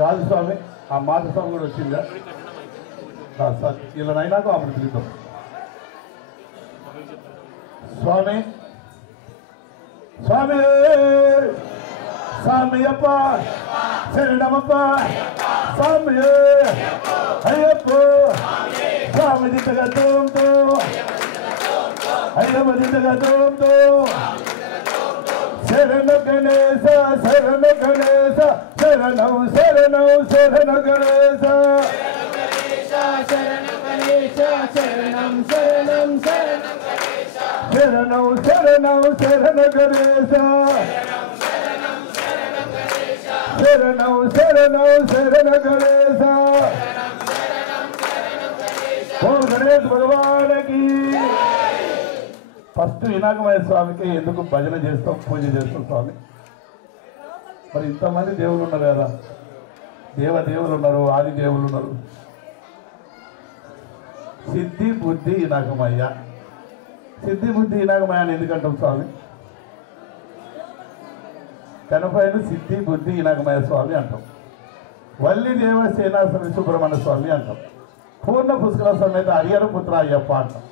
రాజస్వామి ఆ మాధస్వామి కూడా వచ్చిందా సార్ వీళ్ళనైనా అప్పుడు పిలుద్దాం. స్వామి స్వామి స్వామి అప్ప శరణమప్ప స్వామి అయ్యప్ప స్వామి దిద్దగా తోంతో అయ్యప్ప దిద్దగా తోంతో శరణ గణేశ శరణ గణేశ శరణం శరణం శరణ గణేశ శరణ గణేశ శరణం శరణం శరణం శరణం శరణ గణేశ శరణం శరణం శరణ గణేశ ఓం గణేష్ భగవానికి. ఫస్ట్ వినాయకమయ్య స్వామికి ఎందుకు భజన చేస్తాం పూజ చేస్తాం స్వామి? మరి ఇంతమంది దేవుళ్ళు ఉన్నారు కదా, దేవదేవులు ఉన్నారు, ఆది దేవులు ఉన్నారు. సిద్ధి బుద్ధి వినాయకమయ్య, సిద్ధి బుద్ధి వినాయకమయ్య అని ఎందుకంటాం స్వామి? కనపైన సిద్ధి బుద్ధి వినాయకమయ్య స్వామి అంటాం. వల్లి దేవ సేనాసమి సుబ్రహ్మణ్య స్వామి అంటాం. పూర్ణ పుష్కర సమేత హరిహర పుత్ర అయ్యప్ప అంటాం.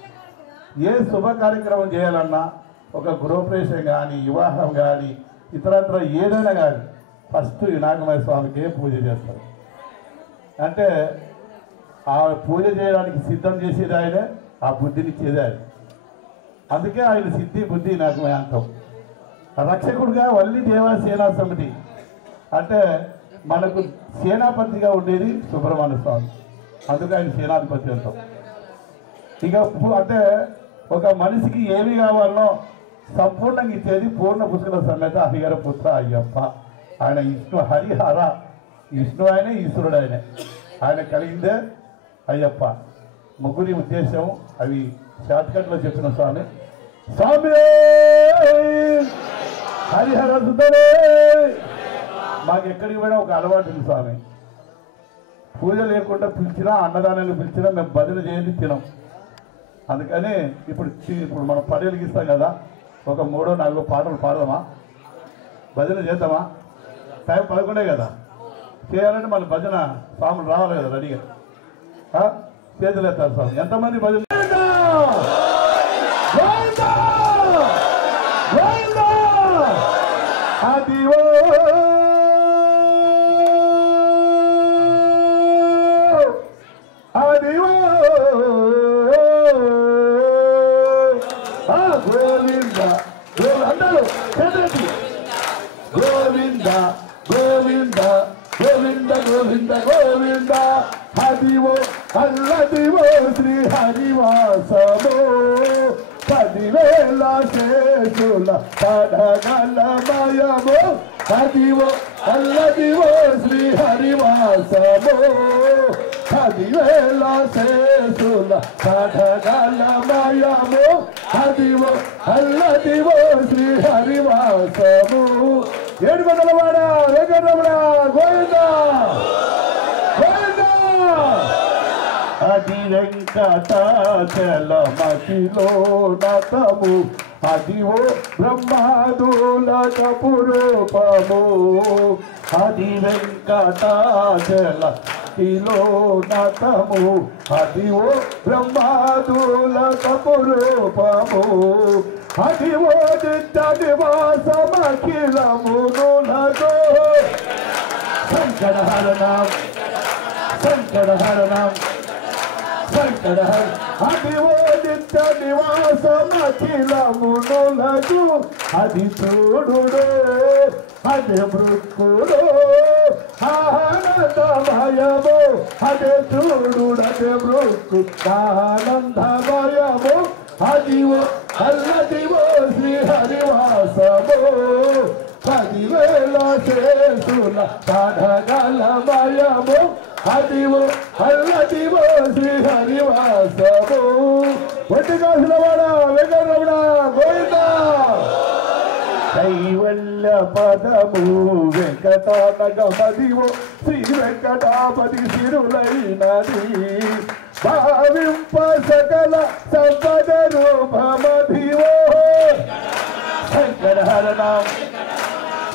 ఏ శుభ కార్యక్రమం చేయాలన్నా, ఒక గృహప్రవేశం కానీ, వివాహం కానీ, ఇతరత్ర ఏదైనా కానీ ఫస్ట్ వినాయకమయ్య స్వామికే పూజ చేస్తారు. అంటే ఆ పూజ చేయడానికి సిద్ధం చేసేది ఆయనే, ఆ బుద్ధినిచ్చేది ఆయన. అందుకే ఆయన సిద్ధి బుద్ధి వినాయకమయ్య అంటాం. రక్షకుడుగా వల్లి దేవ సేనా సమితి అంటే మనకు సేనాపతిగా ఉండేది సుబ్రహ్మణ్య స్వామి. అందుకే ఆయన సేనాధిపతి అంటాం. ఇక అంటే ఒక మనిషికి ఏమి కావాలనో సంపూర్ణంగా ఇచ్చేది పూర్ణ పుష్కర సమేత హరిహర పుత్ర అయ్యప్ప. ఆయన విష్ణు హరిహర, విష్ణు ఆయనే, ఈశ్వరుడు ఆయనే. ఆయన కలిగిందే అయ్యప్ప. ముగ్గురి ఉద్దేశం అవి షార్ట్కట్లో చెప్పిన స్వామి. స్వామి హరిహర సుందరే. మాకు ఎక్కడికి పోయినా ఒక అలవాటు ఉంది స్వామి. పూజ లేకుండా పిలిచినా, అన్నదానాన్ని పిలిచినా మేము భజన చేయండి తినం. అందుకని ఇప్పుడు మనం పడేలకు ఇస్తాం కదా, ఒక 3-4 పాటలు పాడదామా, భజన చేద్దామా? టైం 11 కదా, చేయాలంటే మన భజన స్వాములు రావాలి కదా రెడీగా. చేతులు ఎత్తారు స్వామి. ఎంతమంది భజన? అదివో అదివో గోవింద అందరూ గోవింద గోవింద గోవింద గోవింద గోవింద హరివో అల్లదివో శ్రీ హరివాసమో 10,000 శేషుల పడగలమయమో హరివో అల్లదివో శ్రీ హరివాసమో 10,000 శేషుల పడగలమయమో హరివో అల్లదివో శ్రీ హరివాసమో. 700 వెంకటరమణ గోవింద గోవింద. అది వెంకటాచలమతిలో నతము అదివో బ్రహ్మాదులకపురూపము. అది వెంకటాచలమతిలో నతము అదివో బ్రహ్మాదులకపురూపము. అదివో నిత్య నివాసమఖిలమునులతో శంకరహరణం శంకరహరణం శంకరహర. అదివో నిత్య నివాసమఖిలమునులకు అది చూడుడే అదే మృక్కుడు ఆనందమయము. అదే చూడు అదే మృక్కు ఆనందమయము. అదివో అల్లదివో శ్రీ హరివాసమో 10,000 శేషుల పడగలమయము. అదివో అల్లదివో శ్రీ హరివాసమో. ఒంటికాసుల వాడ వెంకటరమణ గోవింద. కైవల్య పదము వెంకటానగమదివో శ్రీ వెంకటాపతి సిరులైనది. భావింప సకల సంపద రూపమదివో శంకరహరణం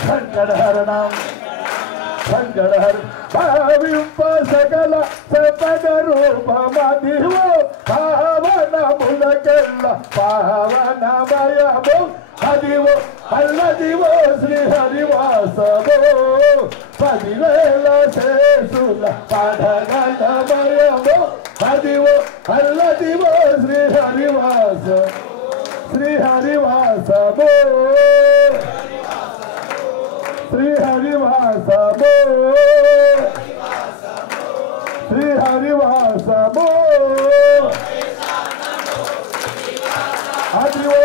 శంకరహరణం సంగడహర్ భావింప సకల సపద రూపమదివో పావనములకెల్ల పావనమయము అదివో అల్లదివో శ్రీ హరివాసవో 10,000 శేషుల పడగలమయము అదివో అల్లదివో శ్రీ హరివాసవో శ్రీ హరివాసమో శ్రీ హరివాసమో అదివో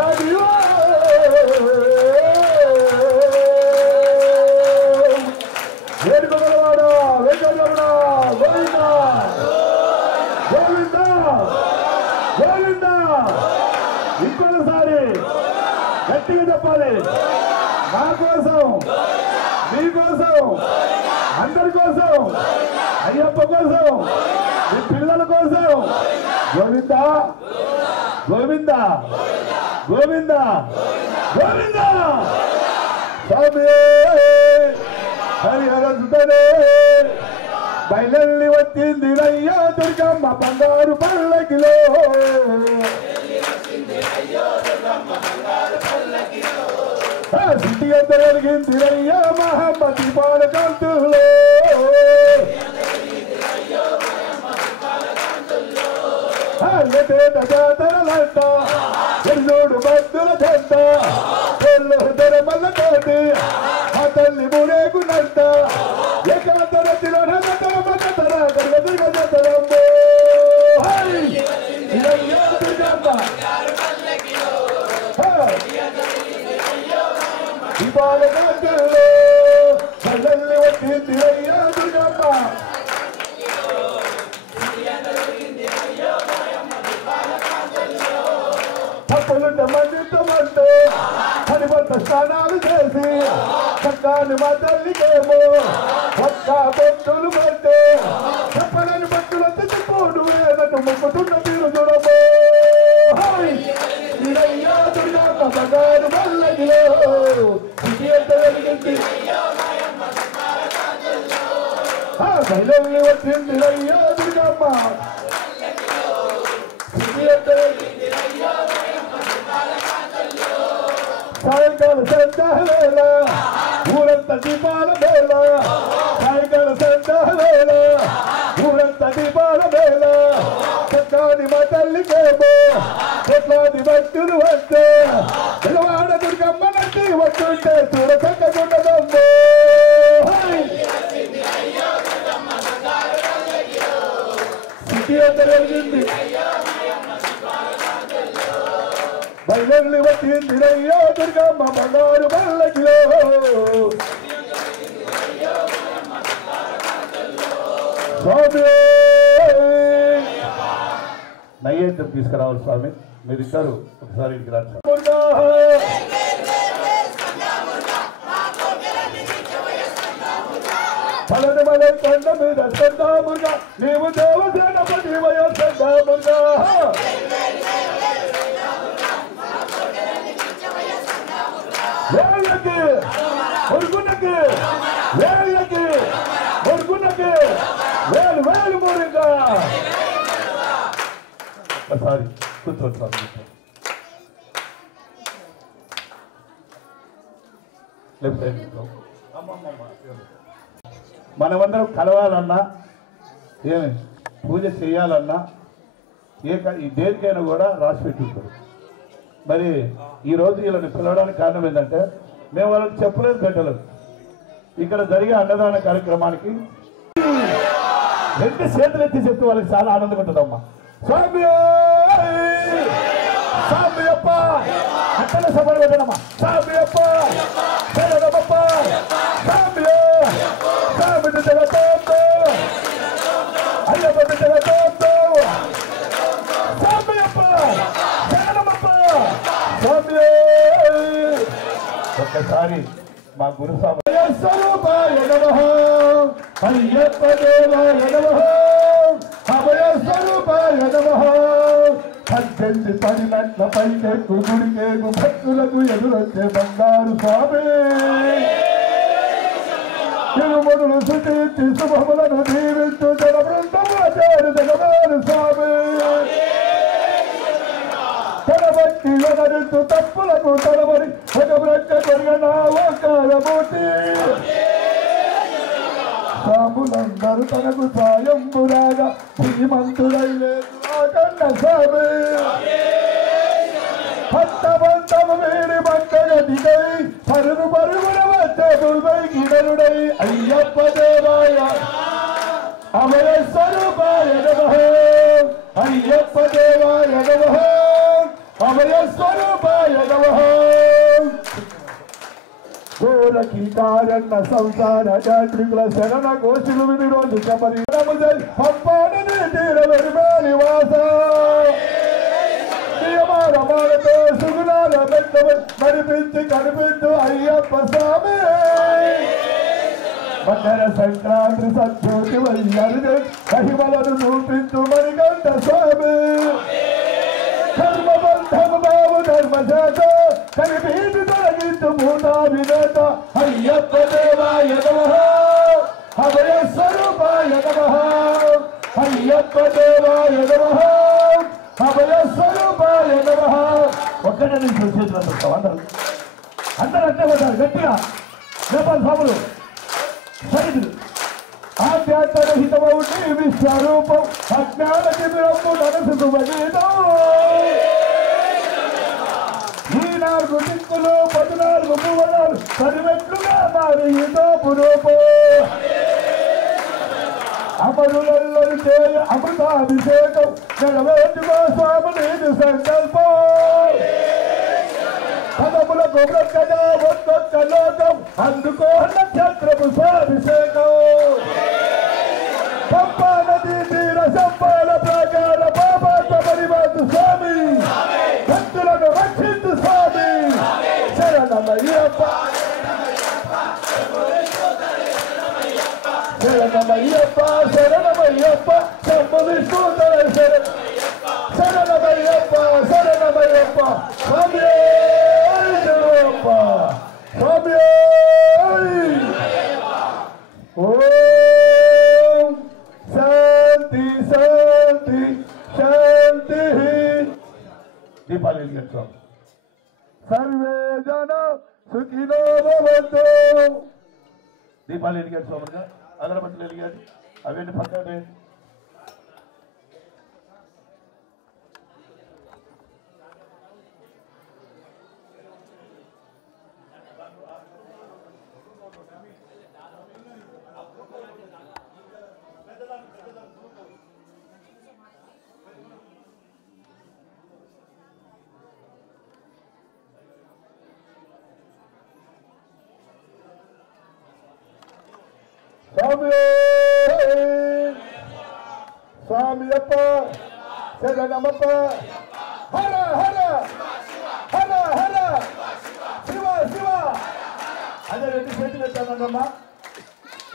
అదివో వేడుకోగలవాడా వెంకటరమణ గోవిందా గోవిందా గోవిందా ఇంకొకసారి గట్టిగా చెప్పాలి మా కోసం మీకోసం అందరి కోసం అయ్యప్ప కోసం మీ పిల్లల కోసం గోవిందా గోవిందా గోవిందా గోవిందా స్వామి హరిహర సుతనే బయలెల్లి వచ్చింది రయ్యా దుర్గమ్మ బంగారు పల్లకిలో సిద్ధి ఎంత కలిగింది రయ్యా మహమ్మది పాలకంతుల్లో జాతరలంట ఎన్నోడు భక్తుల చెంత ధరమల్ల తోటి ఆ తల్లి మురేగునంట ఏకాంతరతిలో నగతర గర్గదుర్గతరంబో బాలకంతుల్లో తల్లి వచ్చింది రయ్యా దుర్గమ్మ తప్పులుంటే మందితమంటూ హరివంత స్నానాలు చేసి చక్కాని మా తల్లికేమో ఒక్క భక్తులు పడితే చెప్పలేని భక్తులంతా చెప్పుడు ఏదట్టు మొక్కుతున్న మీరు చూడబో దుర్గమ్మ బంగారు మల్లగిలో ఇది ఎంత వెలిగింది బయలు వచ్చింది రయ్యా దుర్గమ్మ ఇది ఎంత సాయంకాల సంధ్యావేళ ఊరంత దీపాల వేళ సాయంకాల సంధ్యావేళ ఊరంత దీపాల వేళ చక్కాని మా తల్లికేమో ఎట్లాది భక్తులు వస్తే పిలవాడ దుర్గమ్మ నచ్చి వస్తుంటే చూడ చక్కగుండదమ్మో సిటీ అంతా వెలిగింది బయలు వచ్చింది రయ్యా దుర్గమ్మ బంగారు పల్లకిలో స్వామి నైవేద్యం తీసుకురావాలి స్వామి మీరిద్దరు ఒకసారి ఇంటికి రండి పలని మలై కొండ మీద సందాముగా నీవు దేవసేనపతి వయ సందాముగా వేళ్ళకి మురుగునకి వేళ్ళకి మురుగునకి వేలు వేలు మురుగా ఒకసారి కూర్చోండి స్వామి లెఫ్ట్ సైడ్ మనమందరం కలవాలన్నా ఏమి పూజ చేయాలన్నా ఈ దేనికైనా కూడా రాసి పెట్టుంటారు. మరి ఈరోజు వీళ్ళని పిలవడానికి కారణం ఏంటంటే మేము వాళ్ళకి చెప్పలేదు పెట్టలేదు. ఇక్కడ జరిగే అన్నదాన కార్యక్రమానికి 2 చేతులు ఎత్తి చెప్తే వాళ్ళకి చాలా ఆనందంగా ఉంటుందమ్మా. స్వామి స్వామి అప్ప అక్కడ సభలు పెట్టనమ్మా. స్వామి అప్ప శరణమప్ప స్వామి స్వామి జగతో అయ్యప్ప జగతో స్వామి అప్ప శరణమప్ప స్వామి. ఒక్కసారి మా గురు స్వామి స్వరూపాయ నమః అయ్యప్ప దేవాయ నమః అభయ స్వరూపాయ నమః పెంచి పడినట్ల పైకెక్కు గుడికేకు భక్తులకు ఎదురొచ్చే బంగారు స్వామి తిరుమడులు శుచిచ్చి శుభములను దీవించు జన బృందమాచారు జగదారు స్వామి తన భక్తి ఎనరించు తప్పులకు తలవరి ఒక బ్రక్క కొరిగనా ఓకారమూర్తి స్వాములందరూ తనకు స్వయంపురాగా శ్రీమంతుడై లేదు కన్న స్వామి భక్తవంతము వీడి భక్తగతికై పరుగు పరుగున వచ్చే గురువై గిడరుడై అయ్యప్ప దేవాయ అభయ స్వరూపాయ నమః అయ్యప్ప దేవాయ నమః అభయ స్వరూపాయ నమః ఘోరకీకారన్న సంసార యాత్రికుల శరణ ఘోషులు విని రోజు కమరి పంపాడని తీరవరి నివాస నియమాలతో సుగుణాల మెట్టవని మరిపించి కనిపించు అయ్యప్ప స్వామి మకర సంక్రాంతి సజ్జోతి వయ్యరు మహిమలను చూపించు మరిగంట స్వామి ధర్మబంధము బాబు ధర్మశాత కనిపీటి తొలగించు భూతా వినేత అయ్యప్ప దేవాయ నమః అభయ స్వరూపాయ నమః అయ్యప్ప దేవాయ నమః అభయ స్వరూపాయ నమః ఒక్కటే నేను చేతులు చూస్తాం అందరూ అంటే పడ్డారు గట్టిగా నేపాల స్వాములు సరిదులు ఆధ్యాత్మరహితమౌటి విశ్వరూపం అజ్ఞాన తిమిరము మనసు వగీతం ఈనాడు దిక్కులు 14 భువనాలు 10 మెట్లుగా మారి తోపు రూపం అమరులల్లరి చేయ అమృతాభిషేకం నెరవేర్చుకో స్వామి నీది సంకల్పం పదములకు బ్రక్కగా ఒక్కొక్క లోకం అందుకో నక్షత్రపు స్వాభిషేకం పంపా నదీ తీర సంపాల ప్రాకార పాపాత్మ పరివాదు స్వామి భక్తులను రక్షించు స్వామి శరణమయ్యప్ప శరణమయ్యప్ప శరణమయ్యప్ప శంభువిష్ణుతర శరణమయ్యప్ప శరణమయ్యప్ప స్వామి శరణమయ్యప్ప స్వామి ఓం శాంతి శాంతి శాంతి దీపాలు వెలిగించాం సర్వే జన సుఖినో భవంతు దీపాలు వెలిగించాం అగరబత్తులు వెలిగాడు అవన్నీ పక్కనే స్వామియప్ప శరణమప్ప హర హర హర హర శివ శివ అదే 2 చేతులు ఎత్తానమ్మా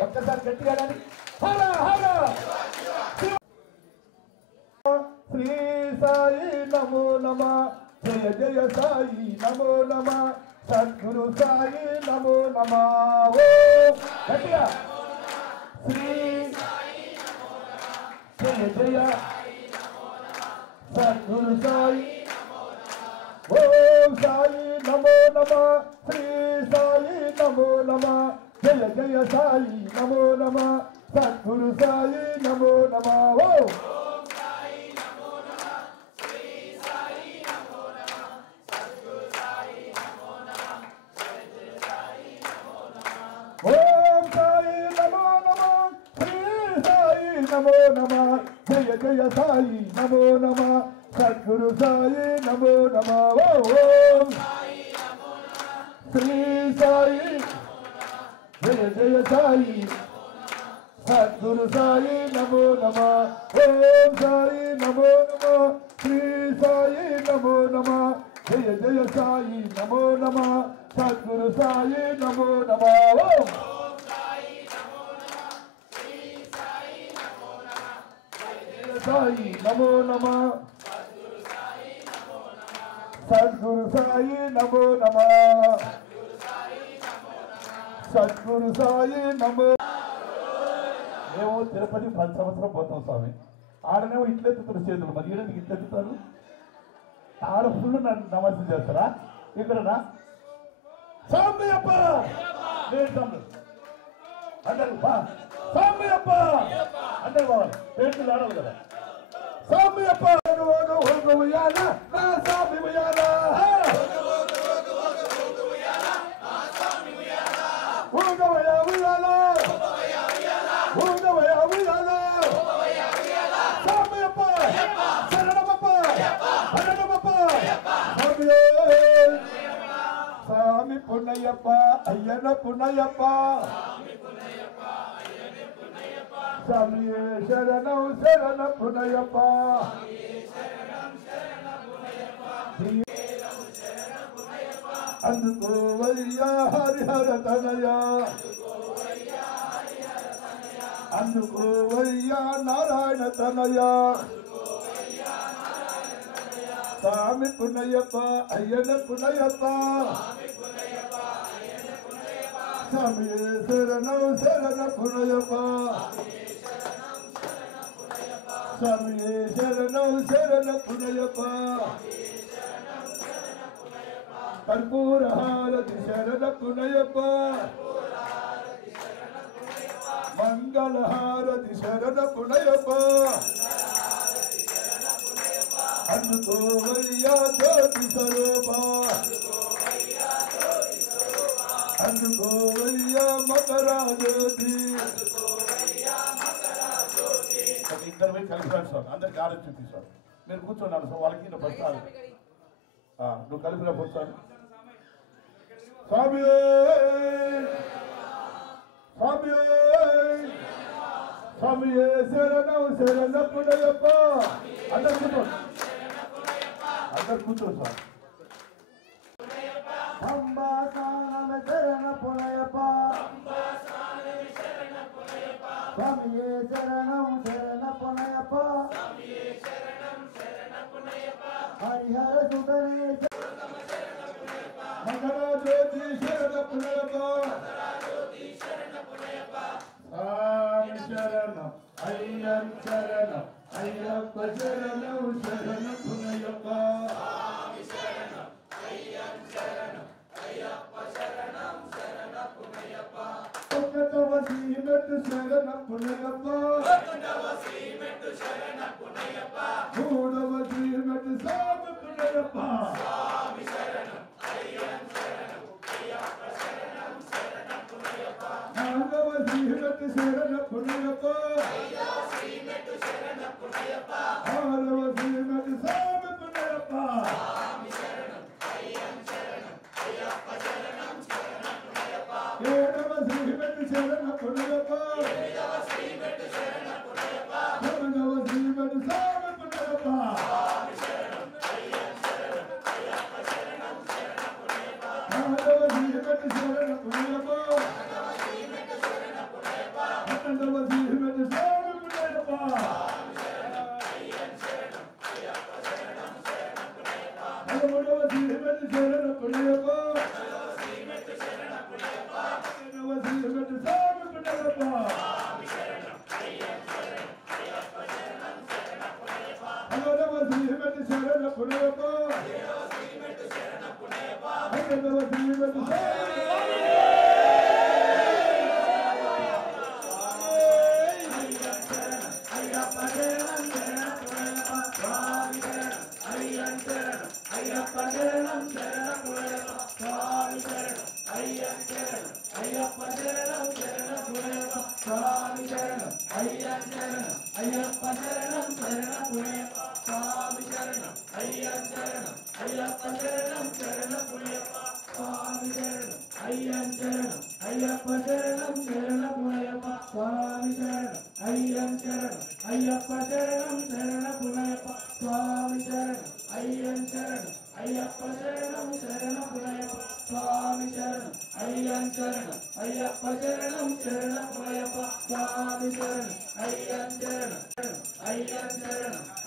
ఒక్కసారి గట్టిగా రండి హర హర శ్రీ సాయి నమో నమః జయ జయ సాయి నమో నమః సద్గురు సాయి నమో నమః ఓ గట్టిగా శ్రీ జయ జయ సద్గురు సాయి ఓం సాయి నమో నమః శ్రీ సాయి నమో నమః జయ జయ సాయి నమో నమః సద్గురు సాయి నమో నమః ఓం సాయి నమో నమః శ్రీ సాయి నమో నమః సద్గురు సాయి నమో నమః జయ జయ సాయి నమో నమః ఓం సాయి నమో నమః శ్రీ సాయి నమో నమః జయ జయ సాయి నమో నమః సద్గురు సాయి నమో నమః ఓం సాయి నమో నమః శ్రీ సాయి జయ జయ సాయి సద్గురు సాయి నమో నమః ఓం సాయి నమో నమః శ్రీ సాయి నమో నమః జయ జయ సాయి నమో నమః సద్గురు సాయి నమో నమః ఓం సాయి నమో నమః శ్రీ సాయి నమో నమః జయ జయ సాయి నమో నమః సద్గురు సాయి సద్గురు సాయి నమో నమః సద్గురు సాయి నమో. మేము తిరుపతి 10 సంవత్సరం పోతాం స్వామి. ఆడనేమో ఇట్లెత్తుతారు చేతులు, మరి ఈడకి ఇట్లెత్తుతారు. ఆడ ఫుల్ నన్ను నమస్తే చేస్తారా? ఇక్కడనా స్వామి అప్ప అంటారు బా స్వామి అప్ప అంటారు బావాలి పేర్లు ఆడాలి కదా. స్వామి అప్ప ఉయ్యాల నా స్వామి ఉయ్యాల ఊగవయ్యా ఉయ్యాల ఊగవయ్యా ఉయ్యాల స్వామి అప్ప శరణమప్ప శరణమప్ప స్వామి పున్నయ్యప్ప అయ్యన పున్నయ్యప్ప స్వామి శరణం శరణ పున్నయ్యప్ప అందుకోవయ్యా హరిహర తనయ అందుకోవయ్యా నారాయణ తనయ స్వామి పున్నయ్యప్ప అయ్యన పున్నయ్యప్ప స్వామి శరణం శరణ పున్నయ్యప్ప స్వామి శరణం శరణ పున్నయ్యప్ప కర్పూర హారతి శరణ పున్నయ్యప్ప మంగళ హారతి శరణ పున్నయ్యప్ప అందుకోవయ్యా జ్యోతి స్వరూప అందుకోవయ్యా మకరా జ్యోతి. ఇద్దరు పోయి కలిసి సార్ అందరికి ఆలోచన చూపిస్తారు. మీరు కూర్చోండి సార్ వాళ్ళకి పడతారు. నువ్వు కలిసి రాసారు స్వామి స్వామి స్వామి శరణం శరణ పున్నయ్యప్ప. అందరు కూర్చోండి అందరు కూర్చోండి సార్. అంబాసానమ శరణ పునయప్ప స్వామియే శరణం శరణ పునయప్ప హరిహర సుతనే మకరా జ్యోతి శరణ పున్నయ్యప్ప స్వామి శరణం అయ్యన్ శరణం అయ్యప్ప శరణం శరణ పున్నయ్యప్ప ఒకటవ శ్రీమెట్టు శరణ పున్నయ్యప్ప మూడవ శ్రీమెట్టు స్వామి పున్నయ్యప్ప నాలుగవ శ్రీమెట్టు శరణ పున్నయ్యప్ప ఆరవ శ్రీమెట్టు స్వామి పున్నయ్యప్ప ఏడవ శ్రీమెట్టు శరణ పున్నయ్యప్ప ఎనిమిదవ శ్రీమెట్టు స్వామి పున్నయ్యప్ప పదవ శ్రీమెట్టు శరణ పున్నయ్యప్ప పన్నెండవ శ్రీమెట్టు స్వామి పున్నయ్యప్ప పదమూడవ శ్రీమెట్టు శరణ పున్నయ్యప్ప పన్నెండవ శ్రీమెట్టు స్వామి పున్నయ్యప్ప పదవ శ్రీమెట్టు శరణ పున్నయ్యప్ప పన్నెండవ శ్రీమెట్టు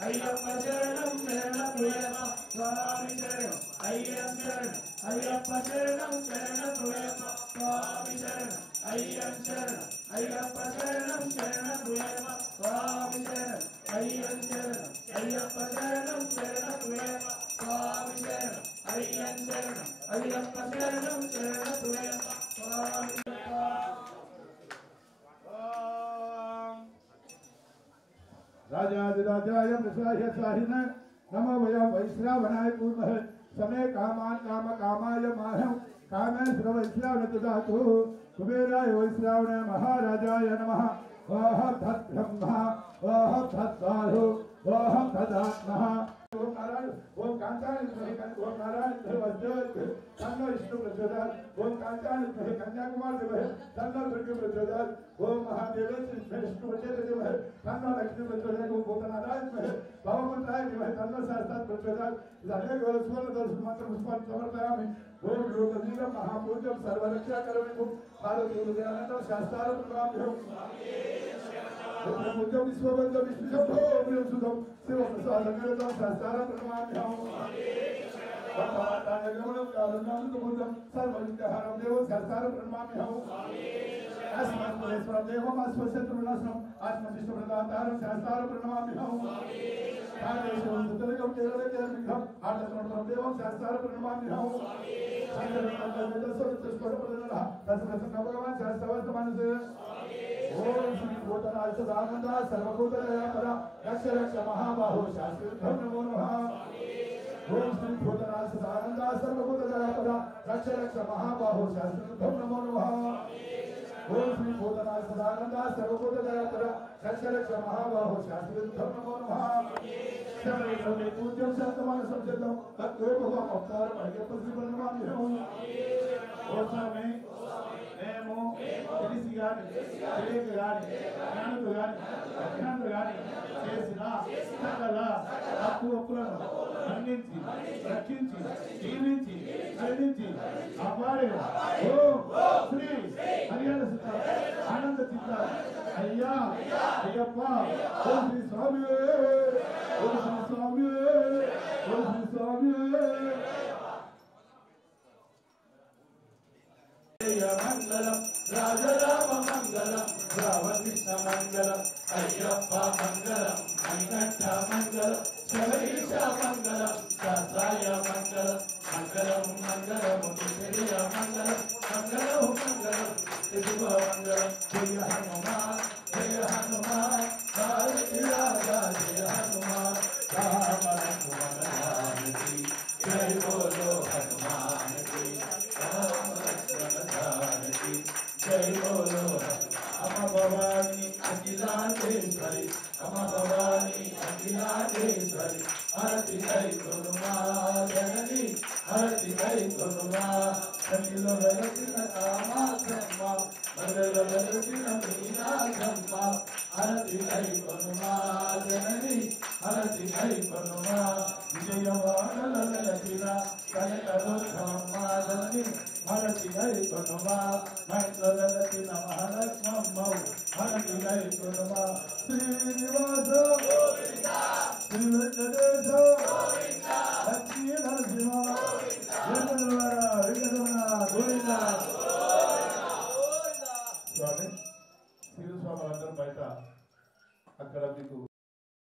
అయ్యప్ప శరణం శరణ పునయప్ప స్వామి శరణం అయ్యప్ప శరణం శరణమయ్యప్ప స్వామి శరణం అయ్యప్ప శరణం అయ్యప్ప శరణం శరణమయ్యప్ప స్వామి శరణం అయ్యప్ప శరణం అయ్యప్ప శరణం శరణమయ్యప్ప స్వామి శరణం అయ్యప్ప శరణం అయ్యప్ప శరణం శరణమయ్యప్ప స్వామి राजाधिराजाय प्रसाय साहिन नमो वयं वैश्रावणाय पूर्वः समय कामान् काम कामाय माहं कामेश्वर वैश्रावण ददातु कुबेराय वैश्रावणाय महाराजाय नमः ओह तत् ब्रह्मा ओह तत् बाहु ओह तदात्मः ओम नारायण ओम कांताय ओम नारायण वज्रवत् तन्नो विष्णु प्रचोदयात् ओम कांताय कन्याकुमार देवः तन्नो दुर्गे प्रचोदयात् ओम महादेव श्री विष्णु प्रचोदयात् तन्नो लक्ष्मी प्रचोदयात् ओम भूतनाथाय भवपुत्राय देवः तन्नो शास्त्रात् प्रचोदयात् इदानीं गोलस्वर्ण दर्शन मंत्र पुष्पान् समर्पयामि ओम लोकजीवं महापूज्यं सर्वरक्षाकरं भारतीयदयानन्दं शास्त्रात् प्रणाम्यहं पूज्यं विश्ववन्दं विष्णुशम्भो प्रियसुतं शिवप्रसादकरं शास्त्रात् प्रणाम्यहं वर्तमानकालगमनं कालनामृतबुद्धं सर्वविद्याहारं देवं शास्त्रात् प्रणाम्यहं अस्मत्परेश्वरं देवम् अस्मशत्रुनाशनम् आत्मशिष्टप्रदातारं शास्त्रात् प्रणाम्यहं कालेश्वरं सुतलिकं केरलकेरमिघं आर्तकर्णं देवं शास्त्रात् प्रणाम्यहं शङ्करं तस्मत् शास्त्रवर्तमानसे ओम श्री भूतनाथ सदानंद सर्वभूतदयापरा रक्ष रक्ष महाबाहो शास्त्रं नमो नमः ओम श्री भूतनाथ सदानंद सर्वभूतदयापरा रक्ष रक्ष महाबाहो शास्त्रं नमो नमः ओम श्री भूतनाथ सदानंद सर्वभूतदयापरा रक्ष रक्ष महाबाहो शास्त्रं नमो नमः सर्वे पूज्यं शान्तमान संजतं तत्त्वेव अवतार अय्यप्प श्री प्रणमाम्यहं ओम स्वामी మేము తెలిసి గాని తెలియక గాని జ్ఞానులు గాని అజ్ఞానులు గాని చేసిన సకల తప్పులను ఖండించి రక్షించి జీవించి చెల్లించి అపారే ఓం శ్రీ హరిహర సుత ఆనంద చిత్త అయ్యా అయ్యప్ప ఓం శ్రీ స్వామి ఓం శ్రీ స్వామి ఓం శ్రీ స్వామి మంగళం రాజరామ మంగళం రామకృష్ణ మంగళం అయ్యప్ప మంగళం మణికంఠ మంగళం శబరీష మంగళం శాస్త్రాయ మంగళం మంగళం మంగళం శ్రీయ మంగళం మంగళం మంగళం శివ మంగళం జయ హనుమాన్ జయ హనుమాన్ భారతి రాజా జయ హనుమాన్ రామ లక్ష్మణ జయ బోలో హనుమాన్ जय बोलो अम्मा भवानी अखिलांडेश्वरी अम्मा भवानी अखिलांडेश्वरी आरती जय गुरुमा जननी आरती जय गुरुमा संगिलो रचिन कामा ब्रह्मा मंगलो रचिन मीना ब्रह्मा आरती जय गुरुमा जननी आरती जय गुरुमा विजयवान ललचिन कनक दुर्गम्मा जननी आरती जय गुरुमा मंगललति महालक्ष्मौ आरती जय गुरुमा श्रीनिवास गोविंदा श्री वेंकटेश गोविंदा